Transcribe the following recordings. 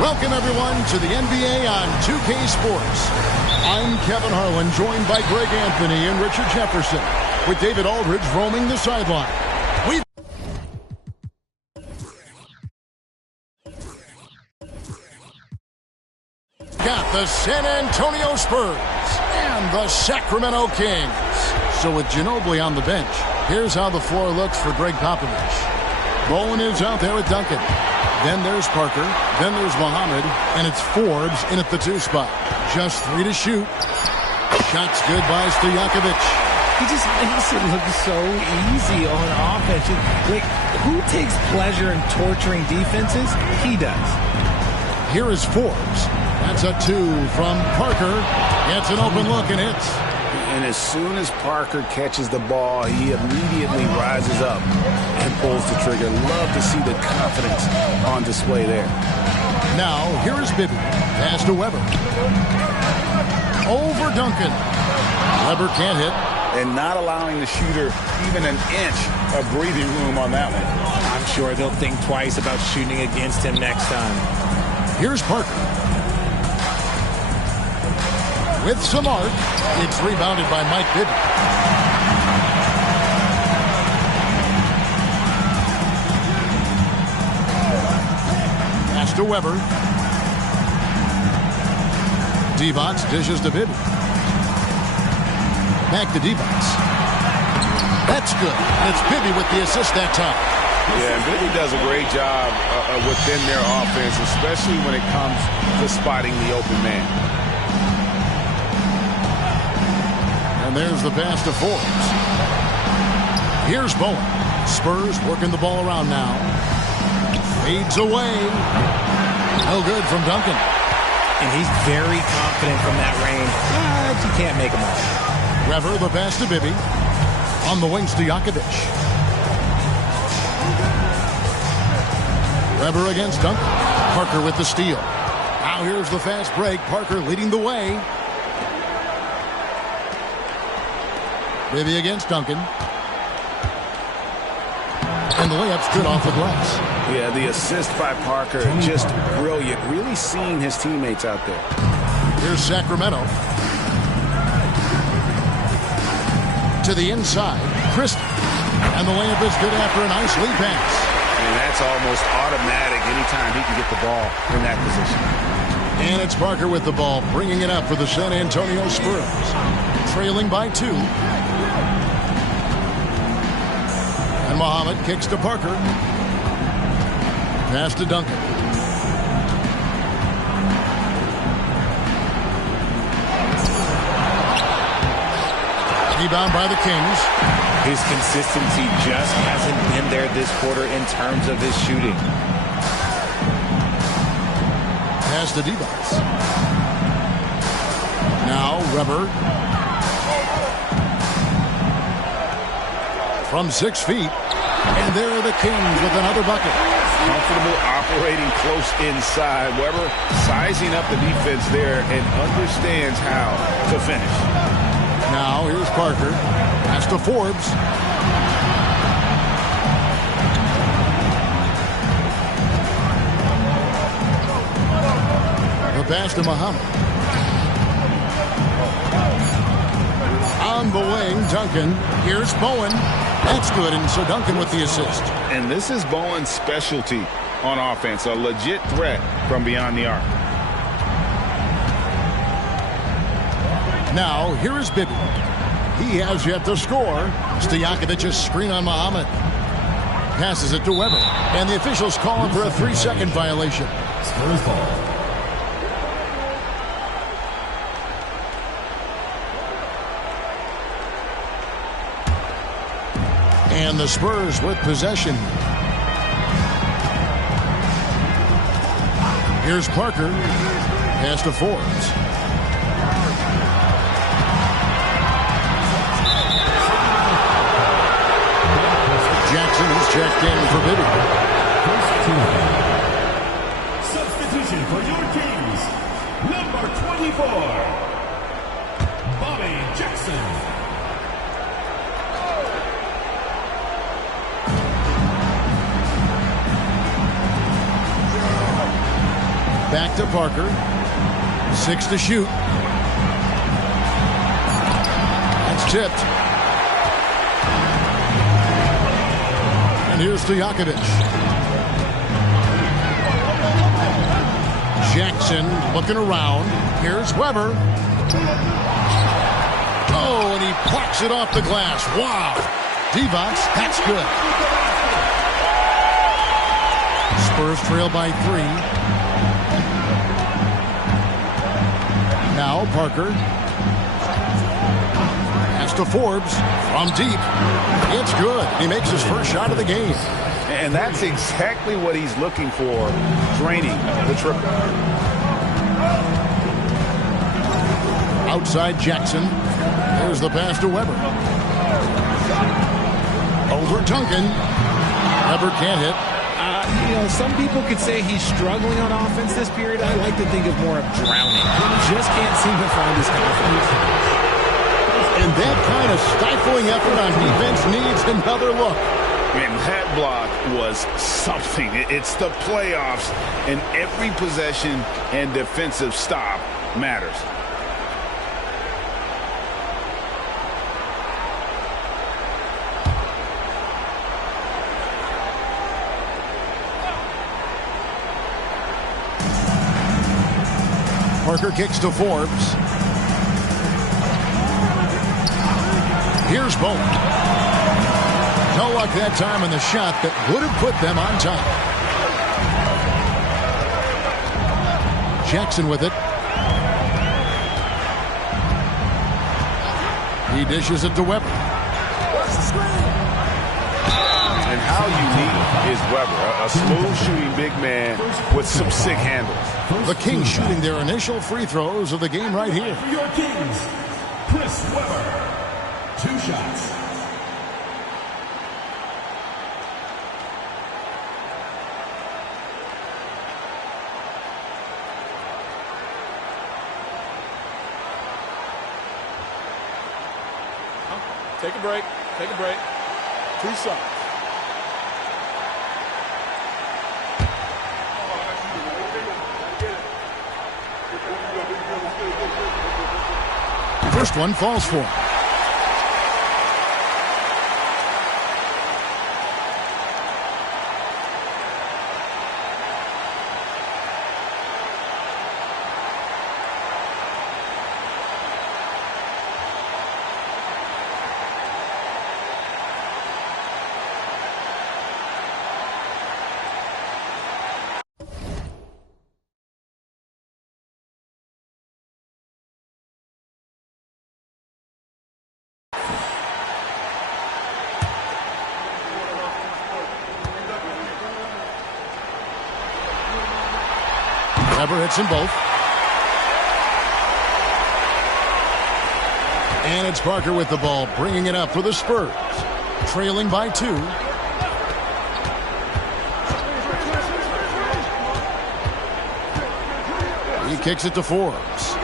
Welcome, everyone, to the NBA on 2K Sports. I'm Kevin Harlan, joined by Greg Anthony and Richard Jefferson, with David Aldridge roaming the sideline. We've got the San Antonio Spurs and the Sacramento Kings. So with Ginobili on the bench, here's how the floor looks for Greg Popovich. Bowen is out there with Duncan. Then there's Parker. Then there's Muhammad. And it's Forbes in at the 2 spot. Just 3 to shoot. Shots good by Stojakovic. He just makes it look so easy on offense. Like, who takes pleasure in torturing defenses? He does. Here is Forbes. That's a 2 from Parker. Gets an open look and hits. And as soon as Parker catches the ball, he immediately rises up and pulls the trigger. Love to see the confidence on display there. Now, here is Bibby. Pass to Weber. Over Duncan. Weber can't hit. And not allowing the shooter even an inch of breathing room on that one. I'm sure they'll think twice about shooting against him next time. Here's Parker. With some arc, it's rebounded by Mike Bibby. Pass to Weber. Divac dishes to Bibby. Back to Divac. That's good. And it's Bibby with the assist that time. Yeah, and Bibby does a great job within their offense, especially when it comes to spotting the open man. And there's the pass to Forbes. Here's Bowen. Spurs working the ball around now. Fades away. No good from Duncan. And he's very confident from that range. But you can't make him all. Weber, the pass to Bibby. On the wings to Stojakovic. Weber against Duncan. Parker with the steal. Now here's the fast break. Parker leading the way. Bibby against Duncan. And the layup's good off the glass. Yeah, the assist by Parker, just brilliant. Really seeing his teammates out there. Here's Sacramento. To the inside, Christie. And the layup is good after a nice lead pass. And that's almost automatic anytime he can get the ball in that position. And it's Parker with the ball, bringing it up for the San Antonio Spurs. Trailing by 2. And Muhammad kicks to Parker. Pass to Duncan. Rebound by the Kings. His consistency just hasn't been there this quarter in terms of his shooting. Pass to Divac. Now Weber. From 6 feet. And there are the Kings with another bucket. Comfortable operating close inside. Weber sizing up the defense there and understands how to finish. Now here's Parker. Pass to Forbes. The pass to Muhammad. On the wing, Duncan. Here's Bowen. That's good, and so Duncan with the assist. And this is Bowen's specialty on offense, a legit threat from beyond the arc. Now, here is Bibby. He has yet to score. Stojakovic's screen on Muhammad. Passes it to Weber. And the officials call him for a 3-second violation. Spurs ball. And the Spurs with possession. Here's Parker. Pass to Forbes. Jackson is checked in for Bibby. Substitution for your Kings. Number 24. Bobby Jackson. Back to Parker. 6 to shoot. That's tipped. And here's Stojakovic. Jackson looking around. Here's Weber. Oh, and he plucks it off the glass. Wow. Divac, that's good. Spurs trail by 3. Now Parker. Pass to Forbes from deep. It's good. He makes his first shot of the game. And that's exactly what he's looking for, draining the triple. Outside Jackson. There's the pass to Weber. Over Duncan. Weber can't hit. Some people could say he's struggling on offense this period. I like to think of more of drowning. He just can't seem to find his confidence. And that kind of stifling effort on defense needs another look. And that block was something. It's the playoffs, and every possession and defensive stop matters. Parker kicks to Forbes. Here's Bowen. No luck that time in the shot that would have put them on top. Jackson with it. He dishes it to Weber. And how unique is Weber? A smooth shooting big man with some sick handles. The Kings shooting their initial free throws of the game right here. For your Kings, Chris Weber. 2 shots. Take a break. Take a break. 2 shots. First one falls for him. Weber hits them both. And it's Parker with the ball, bringing it up for the Spurs. Trailing by 2. He kicks it to Forbes.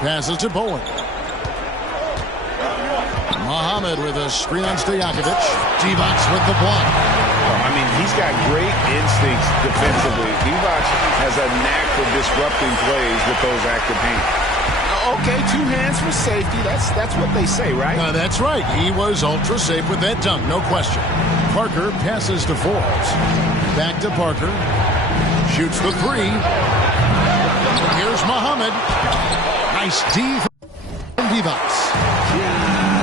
Passes to Bowen. Muhammad with a screen on Stojakovic. Divac with the block. I mean, he's got great instincts defensively. Divac has a knack for disrupting plays with those active hands. Okay, 2 hands for safety. That's what they say, right? That's right. He was ultra safe with that dunk, no question. Parker passes to Forbes. Back to Parker. Shoots the 3. Here's Muhammad. Nice D from Divac.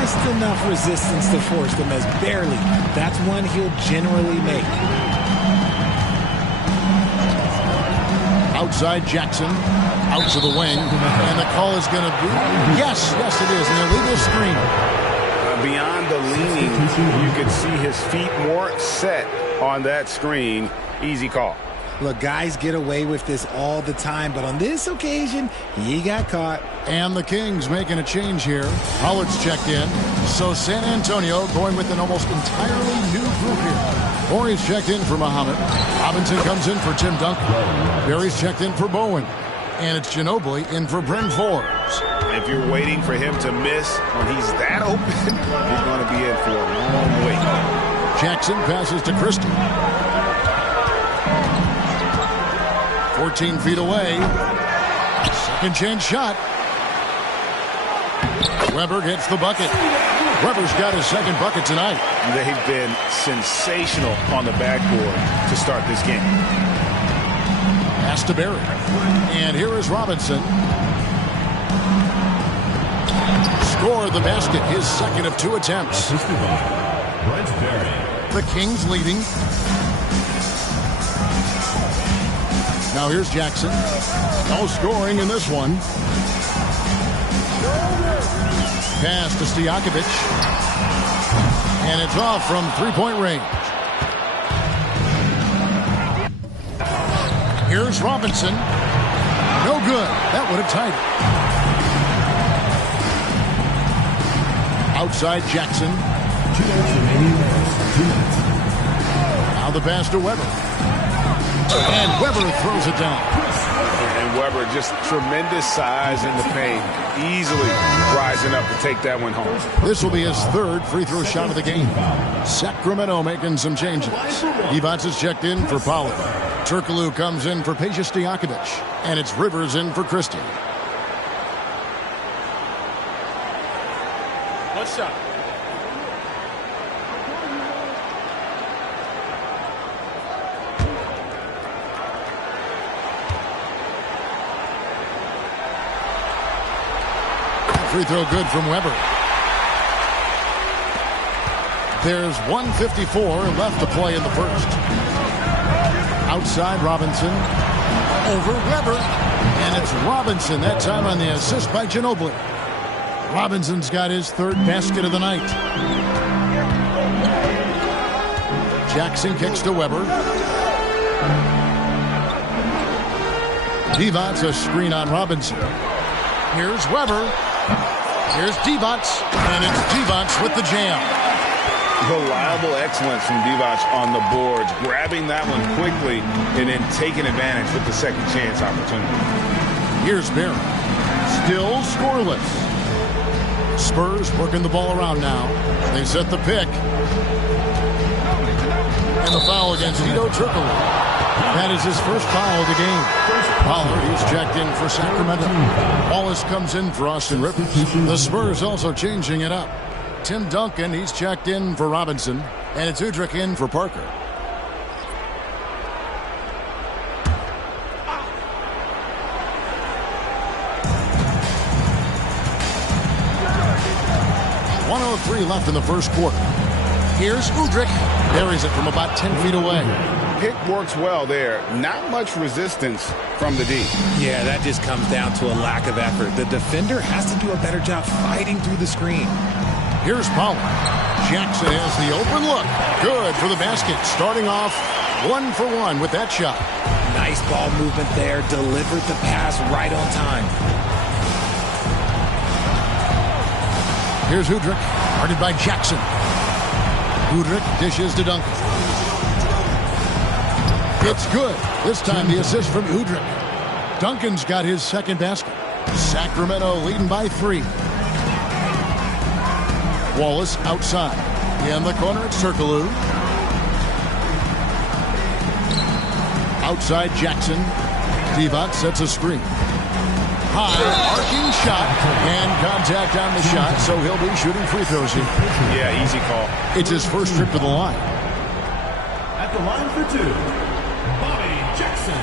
Just enough resistance to force them as barely. That's one he'll generally make. Outside Jackson. Out to the wing. And the call is going to be... Yes, it is. An illegal screen. Beyond the leaning, you could see his feet more set on that screen. Easy call. Look, guys get away with this all the time, but on this occasion, he got caught. And the Kings making a change here. Howard's checked in. So San Antonio going with an almost entirely new group here. Horry's checked in for Muhammad. Robinson comes in for Tim Duncan. Barry's checked in for Bowen. And it's Ginobili in for Bryn Forbes. If you're waiting for him to miss when he's that open, you're going to be in for a long wait. Jackson passes to Christie. 14 feet away. Second chance shot. Weber gets the bucket. Weber's got his second bucket tonight. They've been sensational on the backboard to start this game. Pass to Barry. And here is Robinson. Scored the basket, his second of 2 attempts. The Kings leading. Now here's Jackson. No scoring in this one. Pass to Stojakovic. And it's off from 3-point range. Here's Robinson. No good. That would have tied it. Outside Jackson. Now the pass to Weber. And Weber throws it down. And Weber, just tremendous size in the paint. Easily rising up to take that one home. This will be his third free throw shot of the game. Sacramento making some changes. Divac is checked in for Pollard. Turkoglu comes in for Peja Stojakovic. And it's Rivers in for Christie. One shot. Free throw good from Weber. There's 1:54 left to play in the first. Outside Robinson. Over Weber. And it's Robinson, that time on the assist by Ginobili. Robinson's got his third basket of the night. Jackson kicks to Weber. Divac, a screen on Robinson. Here's Weber. Here's Divac, and it's Divac with the jam. Reliable excellence from Divac on the boards, grabbing that one quickly and then taking advantage with the second chance opportunity. Here's Barry. Still scoreless. Spurs working the ball around now. They set the pick. And the foul against Hedo Turkoglu. That is his first foul of the game. Pollard, he's checked in for Sacramento. Wallace comes in for Austin Rivers. The Spurs also changing it up. Tim Duncan, he's checked in for Robinson. And it's Udrih in for Parker. .103 left in the first quarter. Here's Udrih. Buries it from about 10 feet away. Pick works well there. Not much resistance from the D. Yeah, that just comes down to a lack of effort. The defender has to do a better job fighting through the screen. Here's Pollard. Jackson has the open look. Good for the basket. Starting off 1 for 1 with that shot. Nice ball movement there. Delivered the pass right on time. Here's Udrih. Guarded by Jackson. Udrih dishes to Duncan. It's good. This time the assist from Udrih. Duncan's got his second basket. Sacramento leading by 3. Wallace outside. In the corner, it's Turkoglu. Outside Jackson. Divac sets a screen. High, arcing shot, and contact on the shot, so he'll be shooting free throws here. Yeah, easy call. It's his first trip to the line. At the line for 2, Bobby Jackson.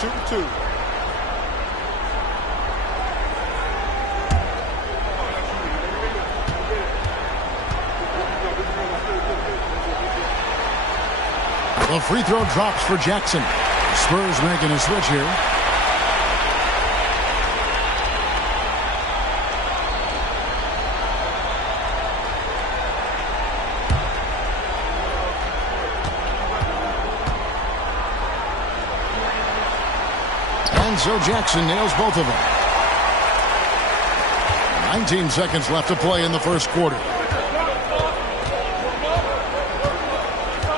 Shooting 2. The free throw drops for Jackson. Spurs making a switch here. And so Jackson nails both of them. 19 seconds left to play in the first quarter.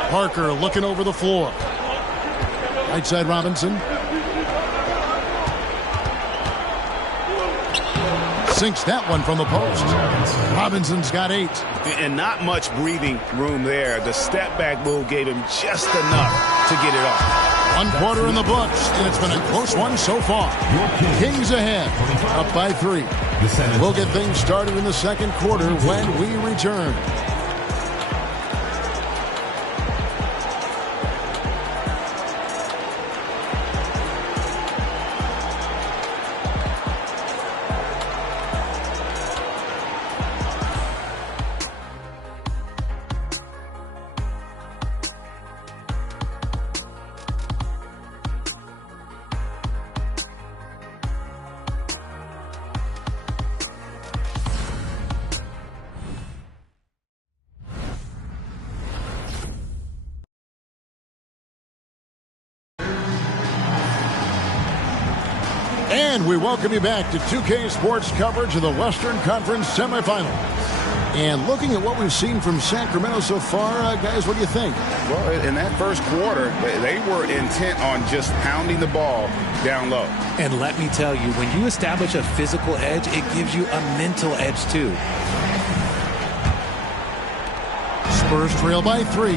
Parker looking over the floor. Right side Robinson. Sinks that one from the post. Robinson's got 8. And not much breathing room there. The step back move gave him just enough to get it off. 1 quarter in the books, and it's been a close one so far. Kings ahead, up by 3. We'll get things started in the second quarter when we return. And we welcome you back to 2K Sports coverage of the Western Conference semifinals. And looking at what we've seen from Sacramento so far, guys, what do you think? Well, in that first quarter, they were intent on just pounding the ball down low. And let me tell you, when you establish a physical edge, it gives you a mental edge too. Spurs trail by 3.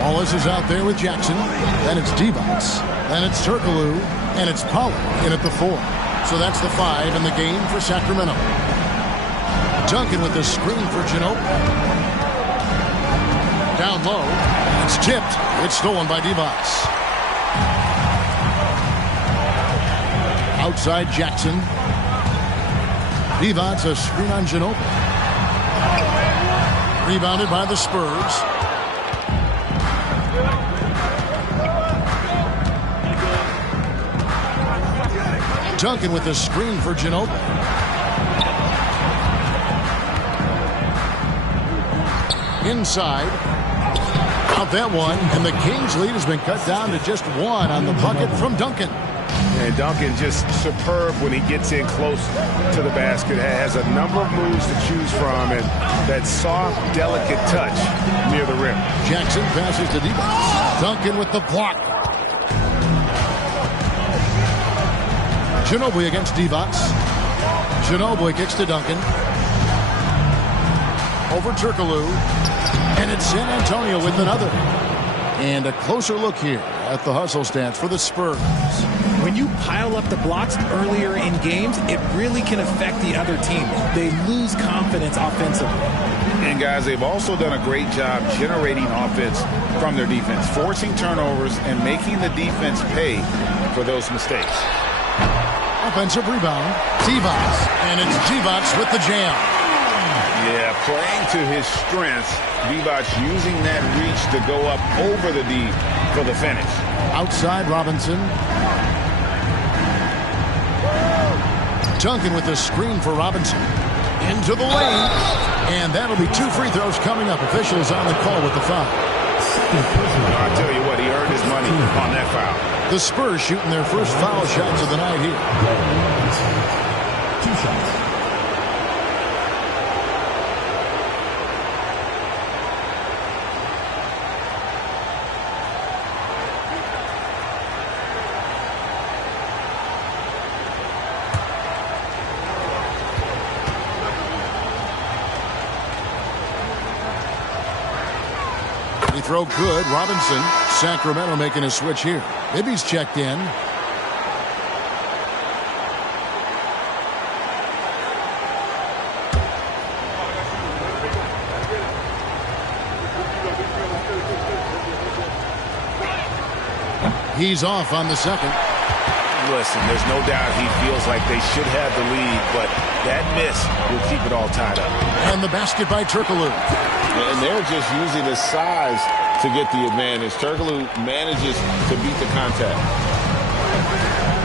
Wallace is out there with Jackson. Then it's Divac. Then it's Turkoglu. And it's Pollard in at the 4. So that's the 5 in the game for Sacramento. Duncan with the screen for Ginobili. Down low. It's tipped. It's stolen by Divac. Outside Jackson. Divac a screen on Ginobili. Rebounded by the Spurs. Duncan with the screen for Ginobili. Inside. Out that one. And the Kings lead has been cut down to just 1 on the bucket from Duncan. And Duncan just superb when he gets in close to the basket. Has a number of moves to choose from. And that soft, delicate touch near the rim. Jackson passes to Divac. Duncan with the block. Ginobili against Divac. Ginobili kicks to Duncan. Over Turkoglu. And it's San Antonio with another. And a closer look here at the hustle stats for the Spurs. When you pile up the blocks earlier in games, it really can affect the other team. They lose confidence offensively. And guys, they've also done a great job generating offense from their defense, forcing turnovers and making the defense pay for those mistakes. Offensive rebound. Divac. And it's Divac with the jam. Yeah, playing to his strengths. Divac using that reach to go up over the D for the finish. Outside Robinson. Duncan with the screen for Robinson. Into the lane. And that'll be 2 free throws coming up. Officials on the call with the foul. I tell you what, he earned his money on that foul. The Spurs shooting their first foul shots of the night here. 2 shots. Throw good. Robinson. Sacramento making a switch here. Ibby's checked in. He's off on the second. Listen, there's no doubt he feels like they should have the lead, but that miss will keep it all tied up. And the basket by Turkoglu. And they're just using his size to get the advantage. Turkoglu manages to beat the contact.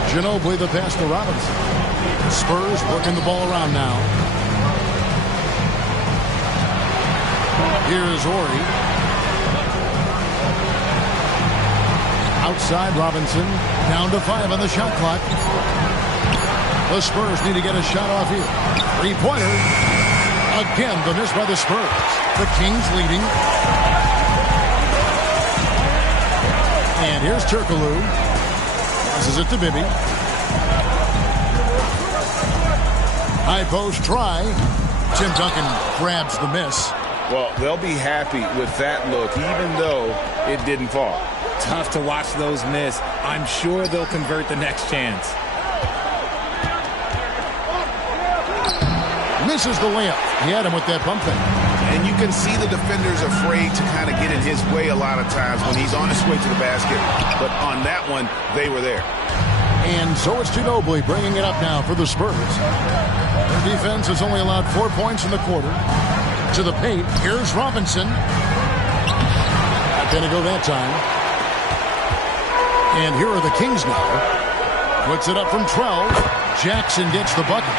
Ginobili the pass to Robinson. Spurs working the ball around now. Here is Horry. Outside Robinson. Down to 5 on the shot clock. The Spurs need to get a shot off here. 3-pointer. Again, the miss by the Spurs. The Kings leading. And here's Turkoglu. Passes it to Bibby. High post try. Tim Duncan grabs the miss. Well, they'll be happy with that look, even though it didn't fall. Tough to watch those miss. I'm sure they'll convert the next chance. Misses the layup. He had him with that pump fake. And you can see the defenders afraid to kind of get in his way a lot of times when he's on his way to the basket. But on that one, they were there. And so it's Ginobili bringing it up now for the Spurs. Their defense has only allowed 4 points in the quarter. To the paint, here's Robinson. Not going to go that time. And here are the Kings now. Puts it up from 12. Jackson gets the bucket.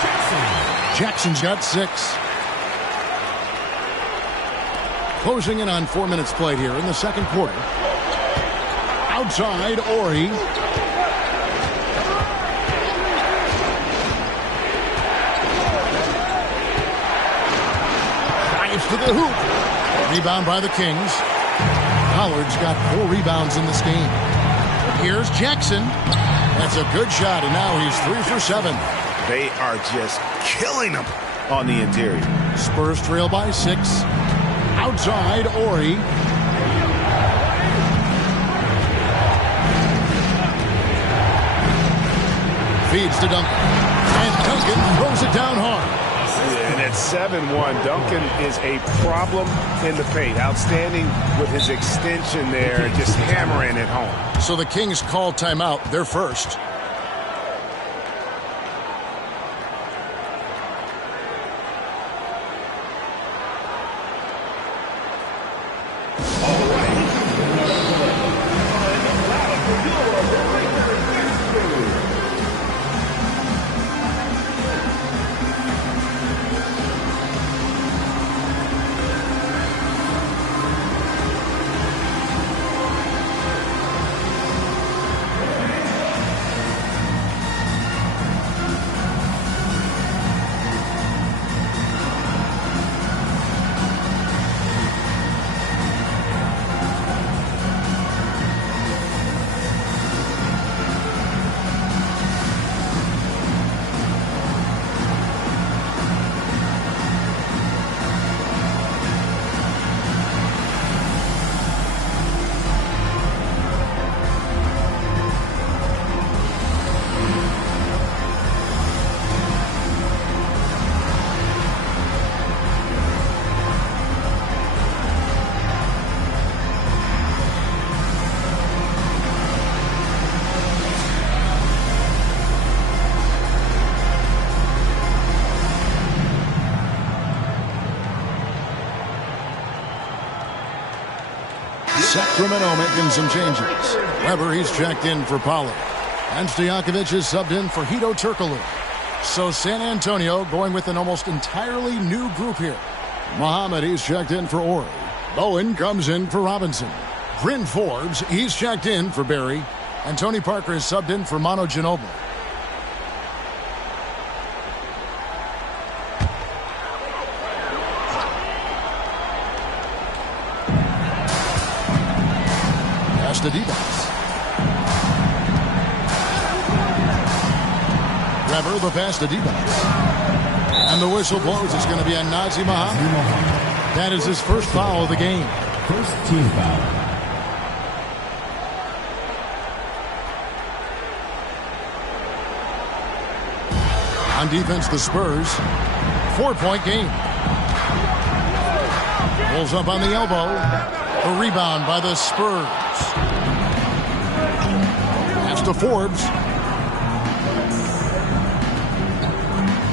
Jackson's got 6. Closing in on 4 minutes played here in the second quarter. Outside, Ori. Drives to the hoop. Rebound by the Kings. Pollard's got 4 rebounds in this game. Here's Jackson. That's a good shot, and now he's 3 for 7. They are just killing them on the interior. Spurs trail by 6. Outside, Ori. Feeds to Duncan. And Duncan throws it down hard. And at 7-1, Duncan is a problem in the paint. Outstanding with his extension there, just hammering it home. So the Kings call timeout. They're first. Sacramento making some changes. Weber, he's checked in for Pollard. And Stojakovic is subbed in for Hedo Turkoglu. So San Antonio going with an almost entirely new group here. Muhammad, he's checked in for Ori. Bowen comes in for Robinson. Bryn Forbes, he's checked in for Barry. And Tony Parker is subbed in for Manu Ginobili. To D-backs. Weber, the pass to D-backs. And the whistle blows. It's going to be on Nazr Mohammed. That is his first foul of the game. First team foul. On defense, the Spurs. 4-point game. Pulls up on the elbow. A rebound by the Spurs. Pass to Forbes.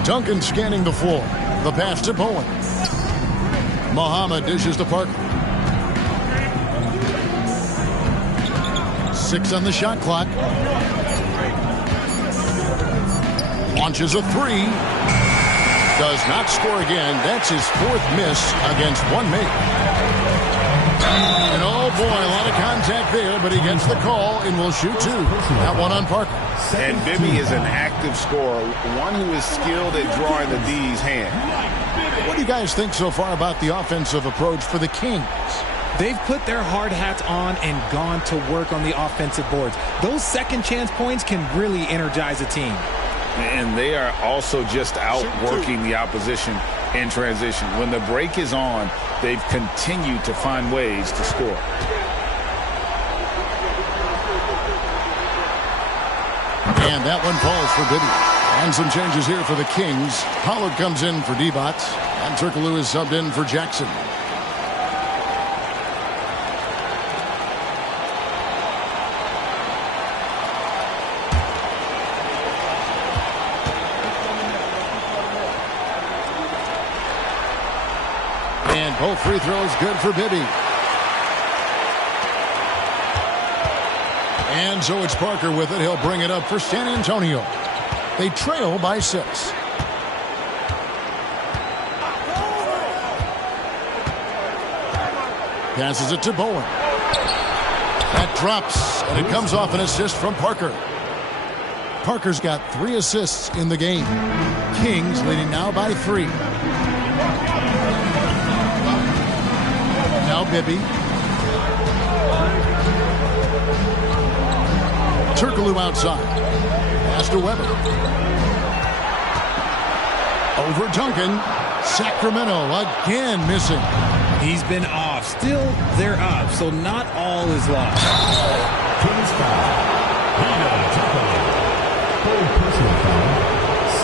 Duncan scanning the floor. The pass to Bowen. Muhammad dishes to Parker. 6 on the shot clock. Launches a 3. Does not score again. That's his 4th miss against one mate. And oh boy, a lot of contact there, but he gets the call and will shoot 2. That one on Parker. And Bibby is an active scorer, one who is skilled at drawing the D's hand. What do you guys think so far about the offensive approach for the Kings? They've put their hard hats on and gone to work on the offensive boards. Those second chance points can really energize a team. And they are also just outworking the opposition in transition. When the break is on, they've continued to find ways to score. And that one falls for Bibby. And some changes here for the Kings. Pollard comes in for D-Bots. And Turkoglu is subbed in for Jackson. And both free throws good for Bibby. And so it's Parker with it. He'll bring it up for San Antonio. They trail by 6. Passes it to Bowen. That drops, and it comes off an assist from Parker. Parker's got 3 assists in the game. Kings leading now by 3. Now Bibby. Turkoglu outside. Pass to Weber. Over Duncan. Sacramento again missing. He's been off. Still, they're up, so not all is lost.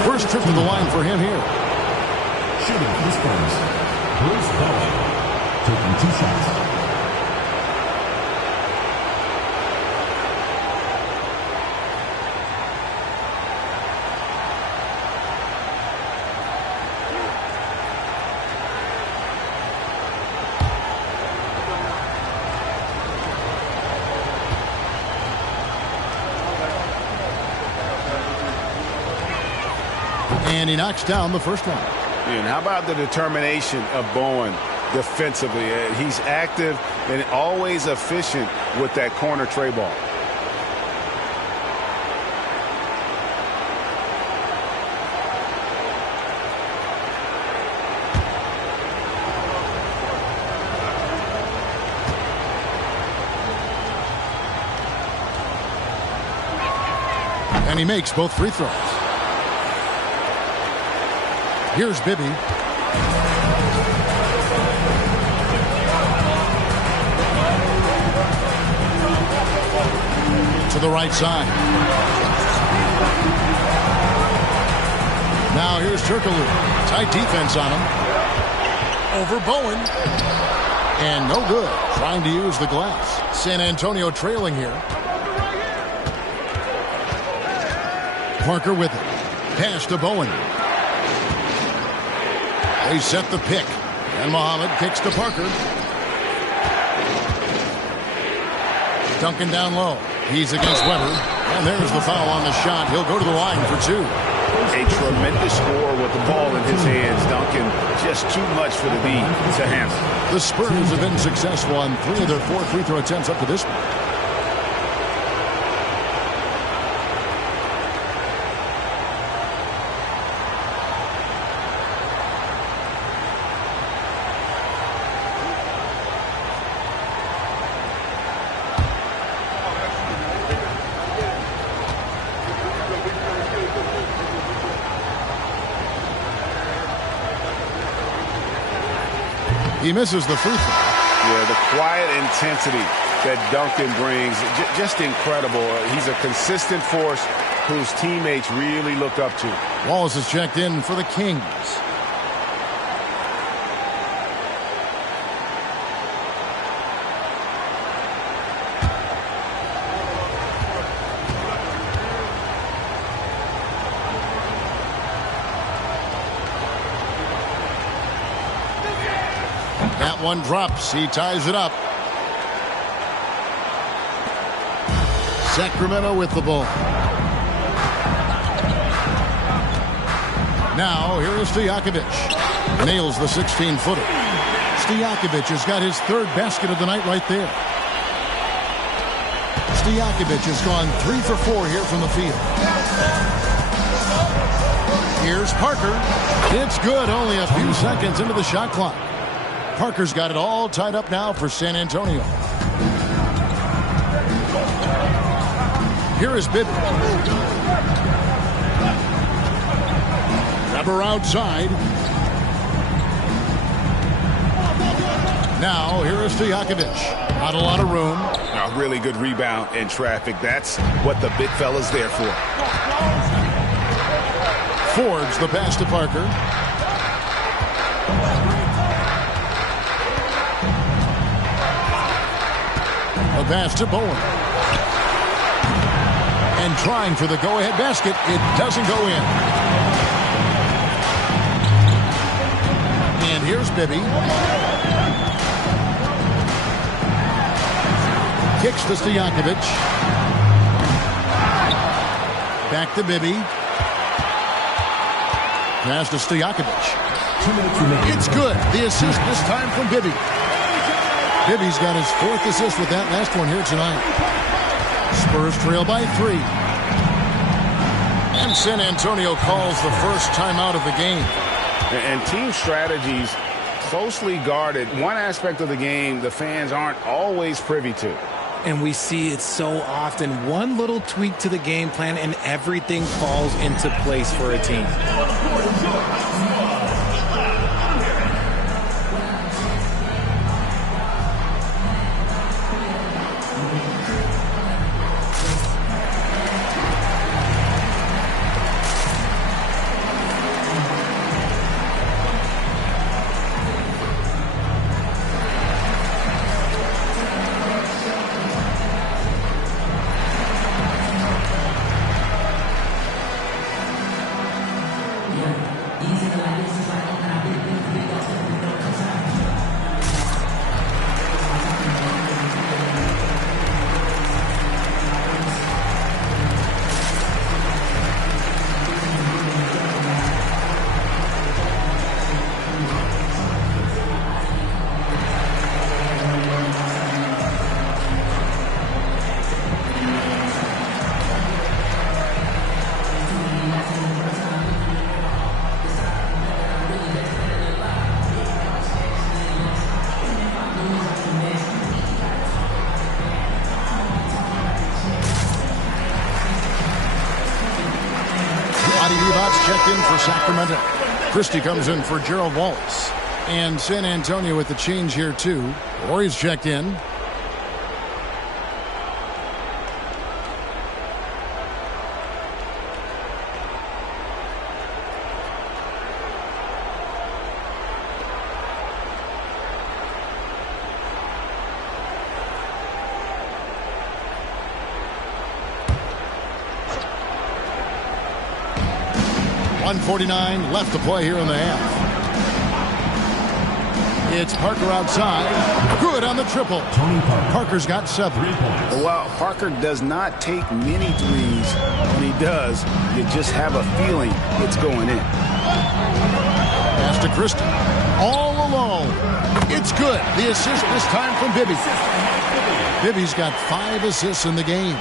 First trip to the line for him here. Shooting for the Spurs, Bruce Bowen, taking 2 shots. And he knocks down the first one. And how about the determination of Bowen defensively? He's active and always efficient with that corner tray ball. And he makes both free throws. Here's Bibby. To the right side. Now here's Turkoglu. Tight defense on him. Over Bowen. And no good. Trying to use the glass. San Antonio trailing here. Parker with it. Pass to Bowen. They set the pick. And Muhammad kicks to Parker. Duncan down low. He's against Weber. And there's the foul on the shot. He'll go to the line for 2. A tremendous score with the ball in his hands. Duncan, just too much for the D to handle. The Spurs have been successful on 3 of their 4 free throw attempts up to this point. He misses the free throw. Yeah, the quiet intensity that Duncan brings, just incredible. He's a consistent force whose teammates really look up to. Wallace is checked in for the Kings. That one drops. He ties it up. Sacramento with the ball. Now, here is Stojakovic. Nails the 16-footer. Stojakovic has got his 3rd basket of the night right there. Stojakovic has gone 3 for 4 here from the field. Here's Parker. It's good. Only a few seconds into the shot clock. Parker's got it all tied up now for San Antonio. Here is Bibby. Weber outside. Now, here is Stojakovic. Not a lot of room. A really good rebound in traffic. That's what the big fella's there for. Fords the pass to Parker. A pass to Bowen. And trying for the go-ahead basket. It doesn't go in. And here's Bibby. Kicks to Stojakovic. Back to Bibby. Pass to Stojakovic. It's good. The assist this time from Bibby. Bibby's got his 4th assist with that last one here tonight. Spurs trail by 3. And San Antonio calls the first timeout of the game. And team strategies closely guarded. One aspect of the game the fans aren't always privy to. And we see it so often. One little tweak to the game plan and everything falls into place for a team. Checked in for Sacramento. Christie comes in for Gerald Wallace. And San Antonio with the change here, too. Horry's checked in. .149 left to play here in the half. It's Parker outside. Good on the triple. Parker's got 7. Well, Parker does not take many threes. When he does, you just have a feeling it's going in. Pass to Christie. All alone. It's good. The assist this time from Bibby. Bibby's got 5 assists in the game.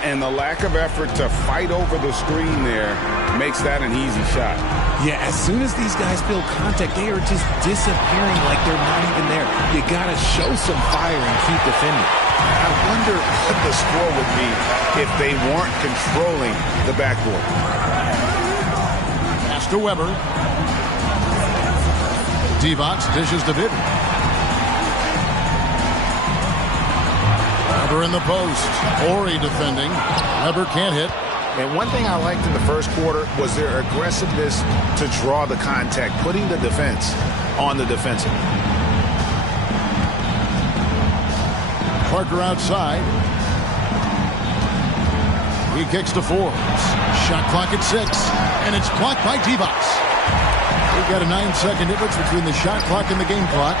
And the lack of effort to fight over the screen there makes that an easy shot. Yeah, as soon as these guys feel contact, they are just disappearing like they're not even there. You got to show some fire and keep defending. I wonder what the score would be if they weren't controlling the backboard. Pass to Weber. Divac dishes to Bibby. Weber in the post. Horry defending. Weber can't hit. And one thing I liked in the first quarter was their aggressiveness to draw the contact, putting the defense on the defensive. Parker outside. He kicks to Forbes. Shot clock at 6. And it's blocked by Divac. We've got a 9-second difference between the shot clock and the game clock.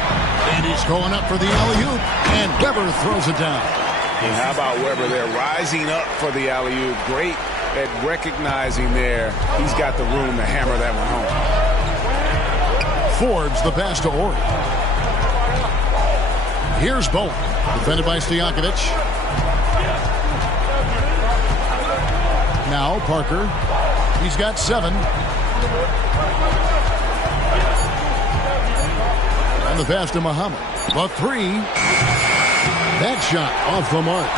And he's going up for the alley-oop. And Weber throws it down. And how about Weber there rising up for the alley-oop? Great at recognizing there. He's got the room to hammer that one home. Forbes the pass to Horry. Here's Bowen. Defended by Stojakovic. Now Parker. He's got 7. And the pass to Muhammad. The 3. That shot off the mark.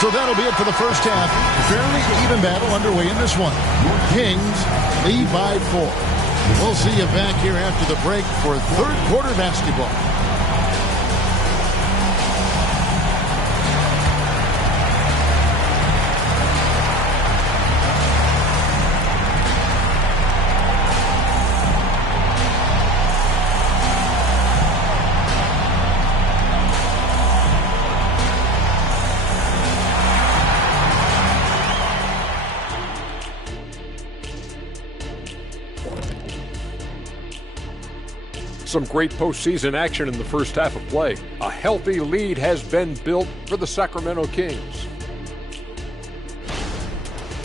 So that'll be it for the first half. Fairly even battle underway in this one. Kings lead by 4. We'll see you back here after the break for third quarter basketball. Some great postseason action in the first half of play. A healthy lead has been built for the Sacramento Kings.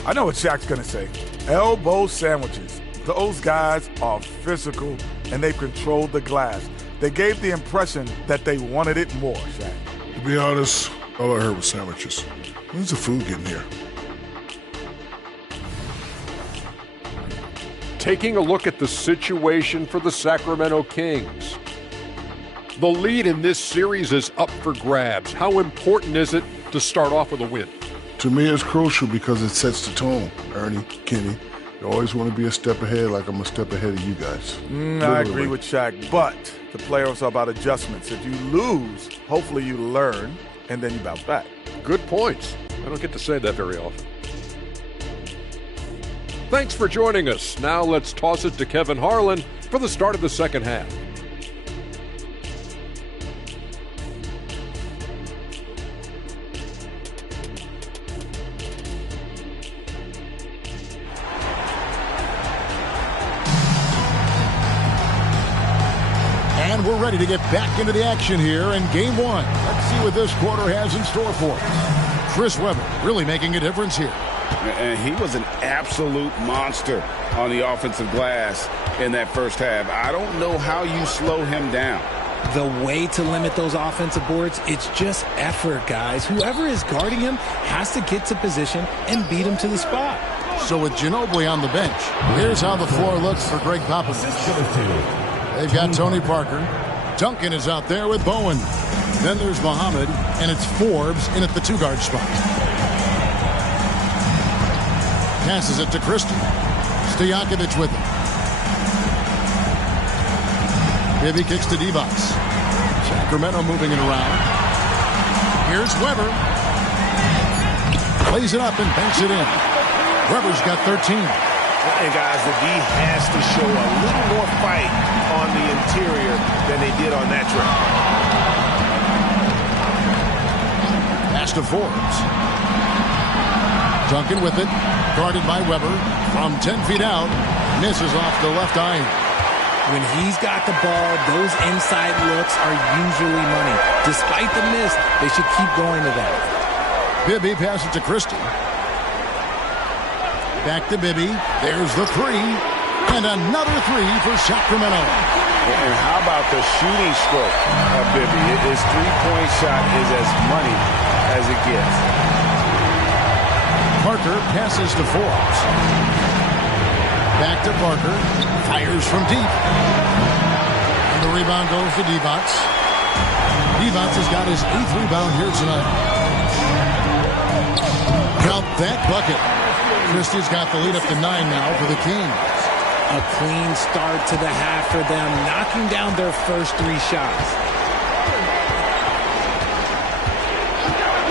I know what Shaq's going to say. Elbow sandwiches. Those guys are physical, and they've controlled the glass. They gave the impression that they wanted it more, Shaq. To be honest, all I heard was sandwiches. When's the food getting here? Taking a look at the situation for the Sacramento Kings. The lead in this series is up for grabs. How important is it to start off with a win? To me, it's crucial because it sets the tone. Ernie, Kenny, you always want to be a step ahead like I'm a step ahead of you guys. I agree with Shaq, but the playoffs are about adjustments. If you lose, hopefully you learn, and then you bounce back. Good points. I don't get to say that very often. Thanks for joining us. Now let's toss it to Kevin Harlan for the start of the second half. And we're ready to get back into the action here in game one. Let's see what this quarter has in store for us. Chris Webber really making a difference here. And he was an absolute monster on the offensive glass in that first half. I don't know how you slow him down. The way to limit those offensive boards, it's just effort, guys. Whoever is guarding him has to get to position and beat him to the spot. So with Ginobili on the bench, here's how the floor looks for Greg Popovich. They've got Tony Parker. Duncan is out there with Bowen. Then there's Muhammad, and it's Forbes in at the two-guard spot. Passes it to Christie. Stojakovic with it. Bibby kicks to Divac. Sacramento moving it around. Here's Webber. Plays it up and banks it in. Webber's got 13. And guys, the D has to show a little more fight on the interior than they did on that trip. Pass to Forbes. Duncan with it. Guarded by Webber from 10 feet out. Misses off the left iron. When he's got the ball, those inside looks are usually money. Despite the miss, they should keep going to that. Bibby passes to Christie. Back to Bibby. There's the three. And another three for Sacramento. And how about the shooting stroke of Bibby? His three-point shot is as money as it gets. Parker passes to Forbes. Back to Parker. Fires from deep. And the rebound goes to Divac. Divac has got his 8th rebound here tonight. Count that bucket. Christie's got the lead up to 9 now for the Kings. A clean start to the half for them, knocking down their first 3 shots.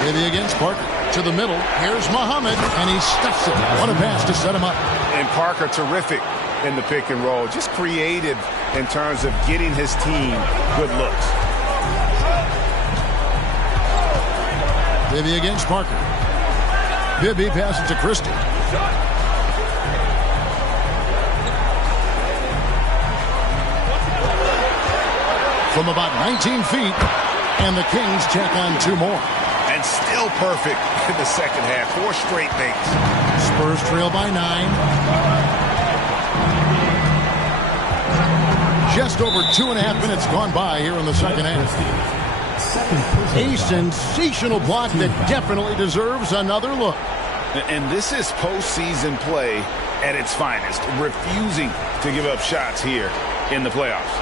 Bibby against Parker. To the middle. Here's Muhammad, and he stuffs it. What a pass to set him up. And Parker terrific in the pick and roll. Just creative in terms of getting his team good looks. Bibby against Parker. Bibby passes to Christie. From about 19 feet, and the Kings check on 2 more. And still perfect in the second half. 4 straight makes. Spurs trail by 9. Just over 2.5 minutes gone by here in the second half. A sensational block that definitely deserves another look. And this is postseason play at its finest. Refusing to give up shots here in the playoffs.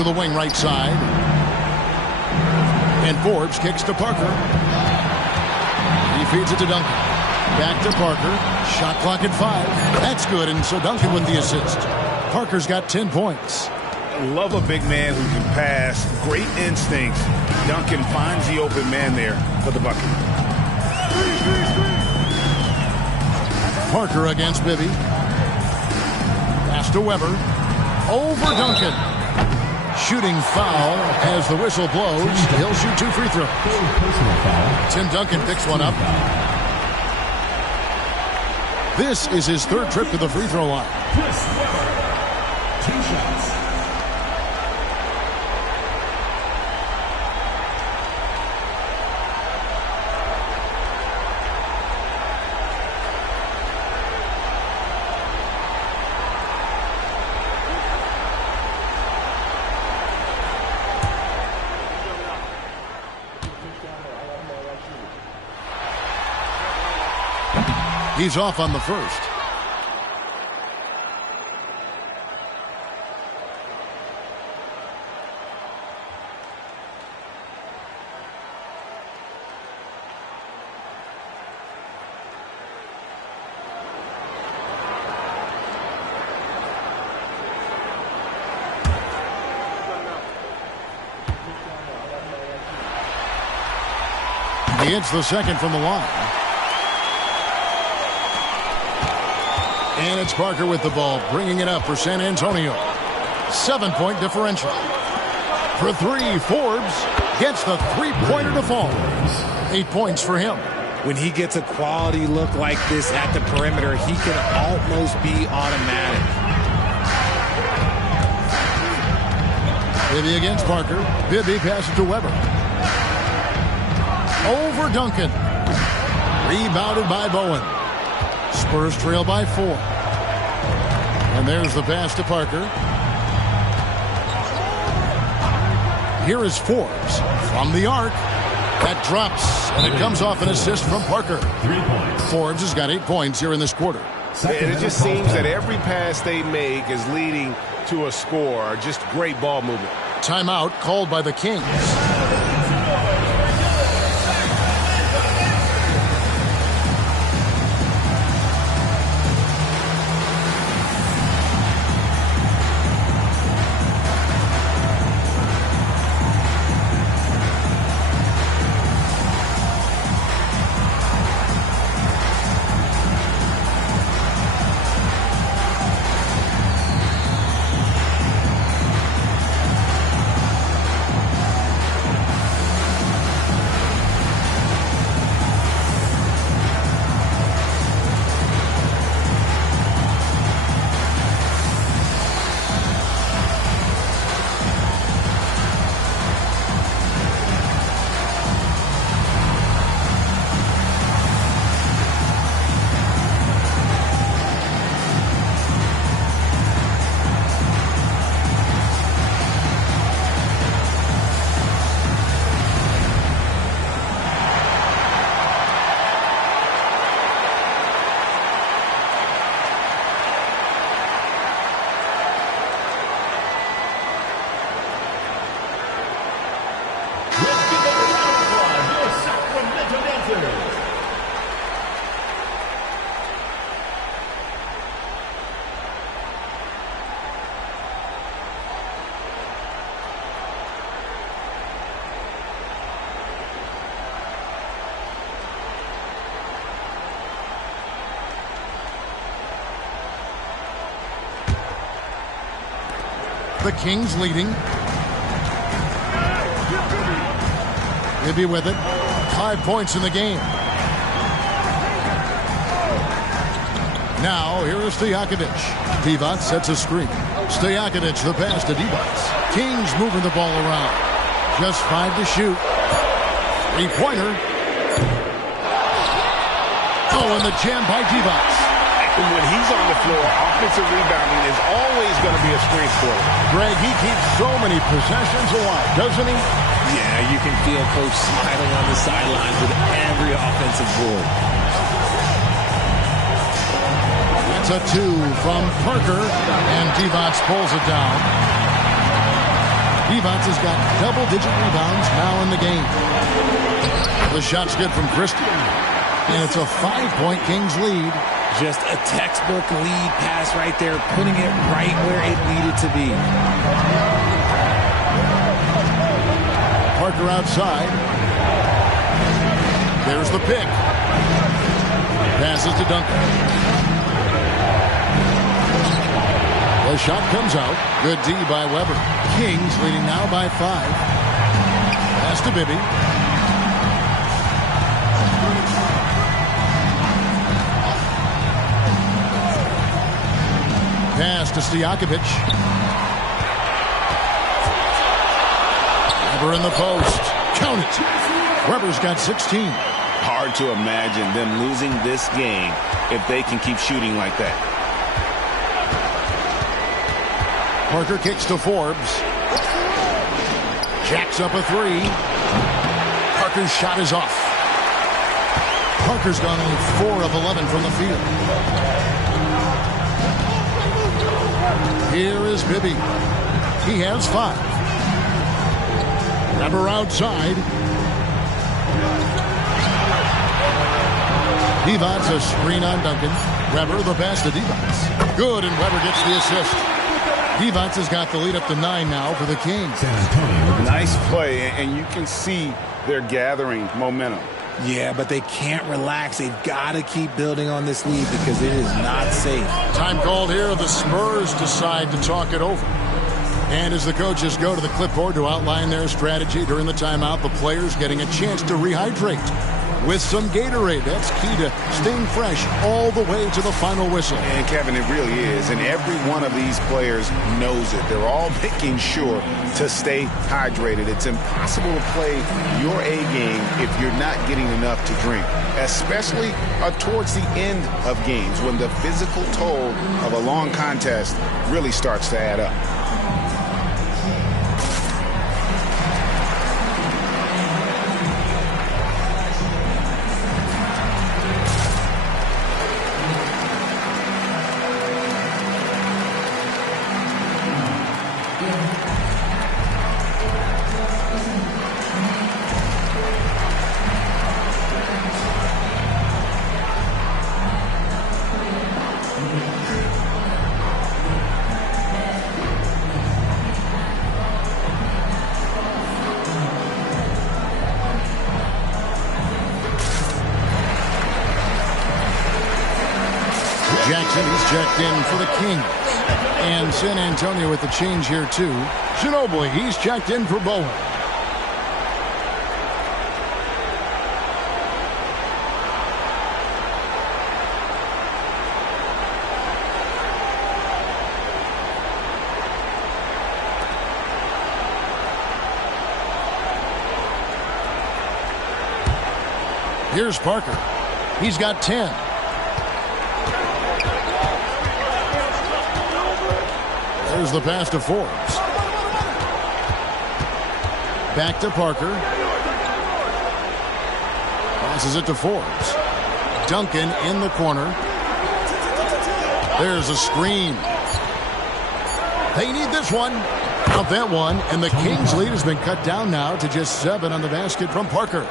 to the wing right side. And Forbes kicks to Parker. He feeds it to Duncan. Back to Parker. Shot clock at 5. That's good, and so Duncan with the assist. Parker's got 10 points. Love a big man who can pass. Great instincts. Duncan finds the open man there for the bucket. Parker against Bibby. Pass to Weber. Over Duncan. Shooting foul as the whistle blows. He'll shoot 2 free throws. Tim Duncan picks one up. This is his 3rd trip to the free throw line. 2 shots. He's off on the first. He hits the second from the line. And it's Parker with the ball, bringing it up for San Antonio. 7-point differential. For 3, Forbes gets the 3-pointer to fall. 8 points for him. When he gets a quality look like this at the perimeter, he can almost be automatic. Bibby against Parker. Bibby passes to Weber. Over Duncan. Rebounded by Bowen. Spurs trail by 4. And there's the pass to Parker. Here is Forbes from the arc. That drops, and it comes off an assist from Parker. 3 points. Forbes has got 8 points here in this quarter. And it just seems that every pass they make is leading to a score. Just great ball movement. Timeout called by the Kings. The Kings leading. Bibby with it. 5 points in the game. Now, here is Stojakovic. Divac sets a screen. Stojakovic, the pass to Divac. Kings moving the ball around. Just 5 to shoot. 3-pointer. Oh, and the jam by Divac. When he's on the floor, offensive rebounding is always going to be a strength for him. Greg, he keeps so many possessions alive, doesn't he? Yeah, you can feel Coach smiling on the sidelines with every offensive board. It's a 2 from Parker, and Divac pulls it down. Divac has got double-digit rebounds now in the game. The shot's good from Christie. And it's a 5-point Kings lead. Just a textbook lead pass right there, putting it right where it needed to be. Parker outside. There's the pick. Passes to Duncan. The shot comes out. Good D by Weber. Kings leading now by 5. Pass to Bibby. Pass to Stojakovic. Weber in the post. Count it. Weber's got 16. Hard to imagine them losing this game if they can keep shooting like that. Parker kicks to Forbes. Jacks up a 3. Parker's shot is off. Parker's gone only 4 of 11 from the field. Here is Bibby. He has 5. Weber outside. Divac a screen on Duncan. Weber the pass to Divac. Good, and Weber gets the assist. Divac has got the lead up to 9 now for the Kings. Nice play, and you can see they're gathering momentum. Yeah, but they can't relax. They've got to keep building on this lead because it is not safe. Time called here. The Spurs decide to talk it over. And as the coaches go to the clipboard to outline their strategy during the timeout, the players getting a chance to rehydrate with some Gatorade. That's key to staying fresh all the way to the final whistle. And Kevin, it really is. And every one of these players knows it. They're all making sure to stay hydrated. It's impossible to play your A game if you're not getting enough to drink, especially towards the end of games when the physical toll of a long contest really starts to add up. Jackson's checked in for the Kings. And San Antonio with the change here, too. Ginobili, he's checked in for Bowen. Here's Parker. He's got 10. There's the pass to Forbes. Back to Parker. Passes it to Forbes. Duncan in the corner. There's a screen. They need this one. Count that one. And the Kings lead has been cut down now to just 7 on the basket from Parker.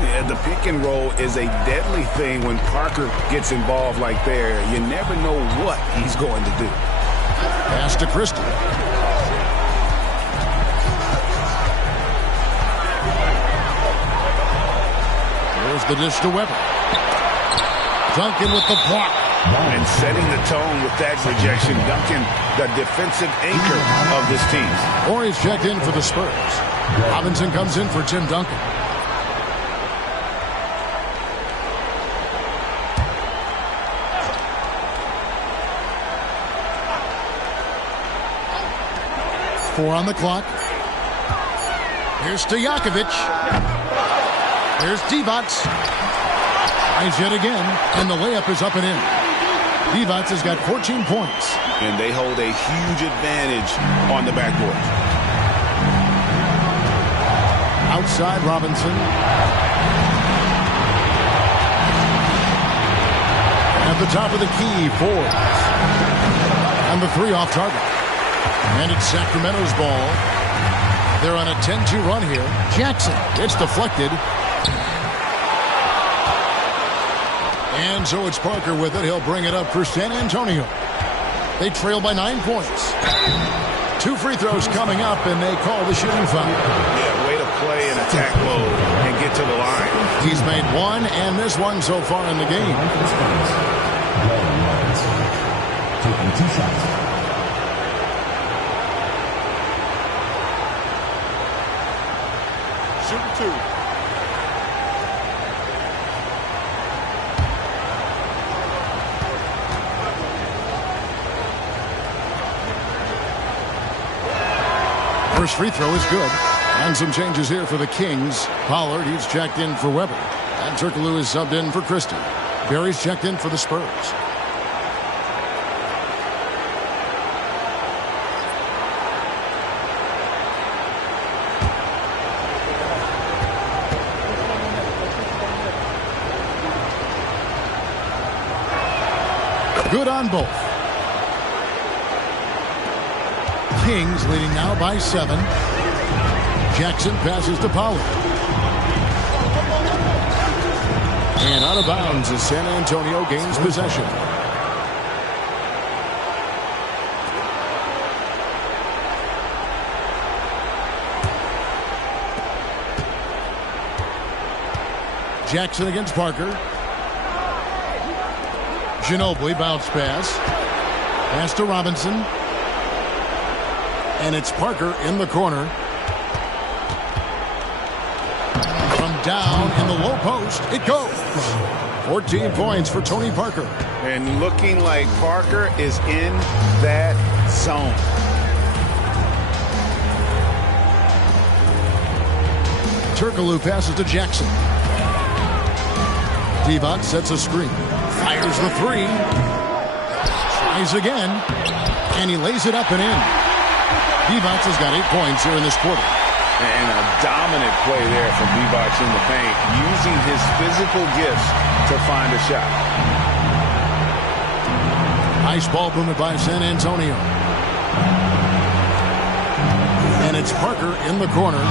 Yeah, the pick and roll is a deadly thing when Parker gets involved like there. You never know what he's going to do. Pass to Christie. There's the dish to Weber. Duncan with the block. And setting the tone with that rejection. Duncan, the defensive anchor of this team. Horry's checked in for the Spurs. Robinson comes in for Tim Duncan. Four on the clock. Here's Stojakovic. Here's Divac. Tries yet again, and the layup is up and in. Divac has got 14 points. And they hold a huge advantage on the backboard. Outside Robinson. At the top of the key, Forbes. And the 3 off target. And it's Sacramento's ball. They're on a 10-2 run here. Jackson. It's deflected. And so it's Parker with it. He'll bring it up for San Antonio. They trail by 9 points. 2 free throws coming up, and they call the shooting foul. Yeah, way to play in attack mode and get to the line. He's made 1 and missed 1 so far in the game. Taking 2 shots. Shooting 2. First free throw is good. And some changes here for the Kings. Pollard, he's checked in for Weber. And Turkoglu is subbed in for Christie. Barry's checked in for the Spurs. Good on both. Kings leading now by 7. Jackson passes to Pollard. And out of bounds as San Antonio gains possession. Jackson against Parker. Ginobili bounce pass. Pass to Robinson. And it's Parker in the corner. From down in the low post, it goes. 14 points for Tony Parker. And looking like Parker is in that zone. Turkoglu passes to Jackson. Divac sets a screen. Fires the 3. Tries again. And he lays it up and in. Divac has got 8 points here in this quarter. And a dominant play there from Divac in the paint, using his physical gifts to find a shot. Nice ball movement by San Antonio. And it's Parker in the corner.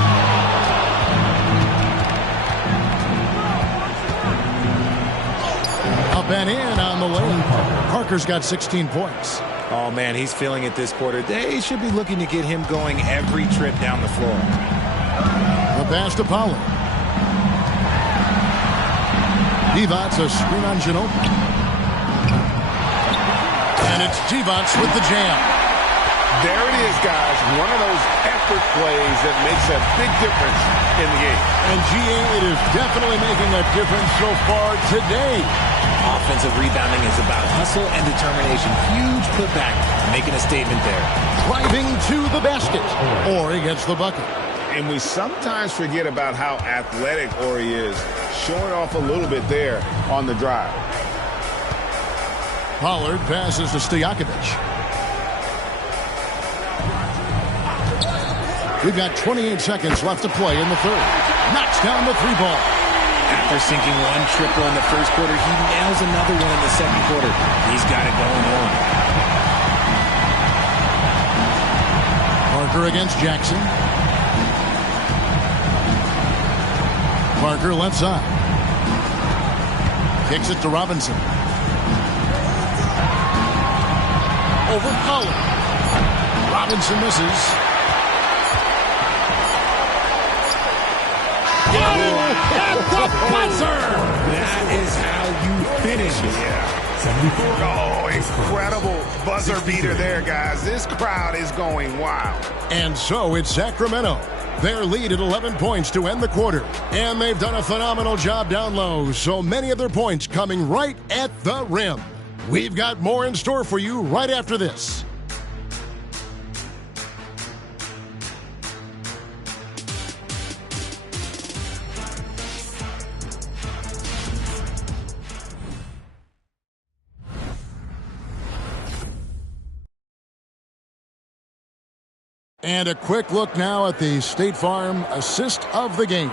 Up and in on the lane. Parker's got 16 points. Oh, man, he's feeling it this quarter. They should be looking to get him going every trip down the floor. The pass to Pollard. Divac a screen on Ginobili. And it's Divac with the jam. There it is, guys. One of those effort plays that makes a big difference in the game. And GA, it is definitely making a difference so far today. Offensive rebounding is about hustle and determination. Huge putback, making a statement there. Driving to the basket, or he gets the bucket. And we sometimes forget about how athletic Ori is, showing off a little bit there on the drive. Pollard passes to Stojakovic. We've got 28 seconds left to play in the third. Knocks down the 3 ball. After sinking 1 triple in the first quarter, he nails another one in the second quarter. He's got it going on. Parker against Jackson. Parker left side. Kicks it to Robinson. Over Pollard. Robinson misses. At the buzzer! That is how you finish it. Yeah. 74. Oh, incredible buzzer beater there, guys. This crowd is going wild. And so it's Sacramento. Their lead at 11 points to end the quarter. And they've done a phenomenal job down low. So many of their points coming right at the rim. We've got more in store for you right after this. And a quick look now at the State Farm assist of the game.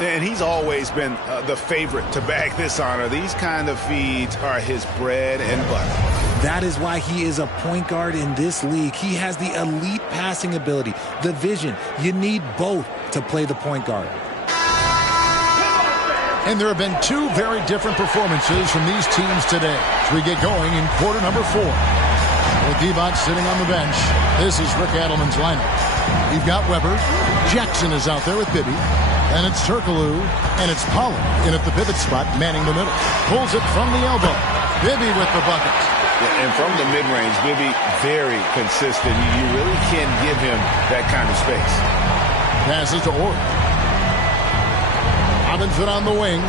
And he's always been the favorite to bag this honor. These kind of feeds are his bread and butter. That is why he is a point guard in this league. He has the elite passing ability, the vision. You need both to play the point guard. And there have been two very different performances from these teams today as we get going in quarter number 4. With Divac sitting on the bench, this is Rick Adelman's lineup. You've got Weber. Jackson is out there with Bibby. And it's Turkoglu. And it's Pollard in at the pivot spot, manning the middle. Pulls it from the elbow. Bibby with the bucket. And from the mid-range, Bibby very consistent. You really can't give him that kind of space. Passes to Orr. Robinson on the wing.